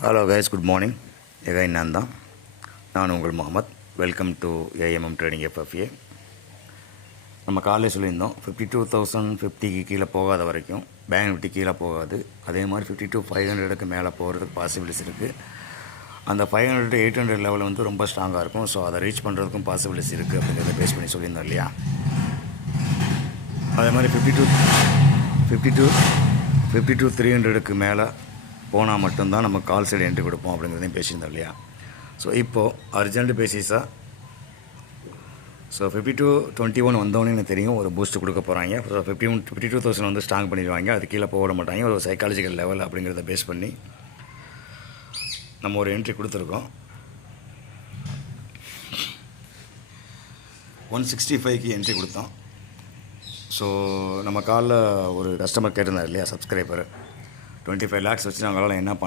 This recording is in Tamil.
Hello guys, good morning. Again நான் உங்கள் Mohammed. Welcome to AMM trading FFA. நம்ம காலையில் சொல்லியிருந்தோம் 52,050க்கு கீழே போகாத வரைக்கும் பேங்க் நிஃப்டி கீழே போகாது. அதே மாதிரி 52,500க்கு மேலே போகிறதுக்கு பாசிபிலிட்டிஸ் இருக்குது. அந்த 500 to 800 லெவல் வந்து ரொம்ப ஸ்ட்ராங்காக இருக்கும். ஸோ அதை ரீச் பண்ணுறதுக்கும் பாசிபிலிட்டிஸ் இருக்குது அப்படிங்கிறத பேஸ் பண்ணி சொல்லியிருந்தோம் இல்லையா. அதே மாதிரி 52,300க்கு மேலே போனால் மட்டும்தான் நம்ம கால் சைடு என்ட்ரி கொடுப்போம் அப்படிங்கிறதையும் பேசியிருந்தோம் இல்லையா. ஸோ இப்போது அர்ஜென்ட் பேசிஸாக 52,21 வந்தோடனே எனக்கு தெரியும் ஒரு பூஸ்ட் கொடுக்க போகிறாங்க. ஸோ 52,000 வந்து ஸ்ட்ராங் பண்ணிடுவாங்க. அது கீழே போக மாட்டாங்க. ஒரு சைக்காலஜிக்கல் லெவல் அப்படிங்கிறத பேஸ் பண்ணி நம்ம ஒரு என்ட்ரி கொடுத்துருக்கோம். 165க்கு என்ட்ரி கொடுத்தோம். ஸோ நம்ம காலில் ஒரு கஸ்டமர் கேட்டிருந்தார் இல்லையா, சப்ஸ்கிரைபர் 25 lakhs வச்சு நாங்களால் என்ன பண்ண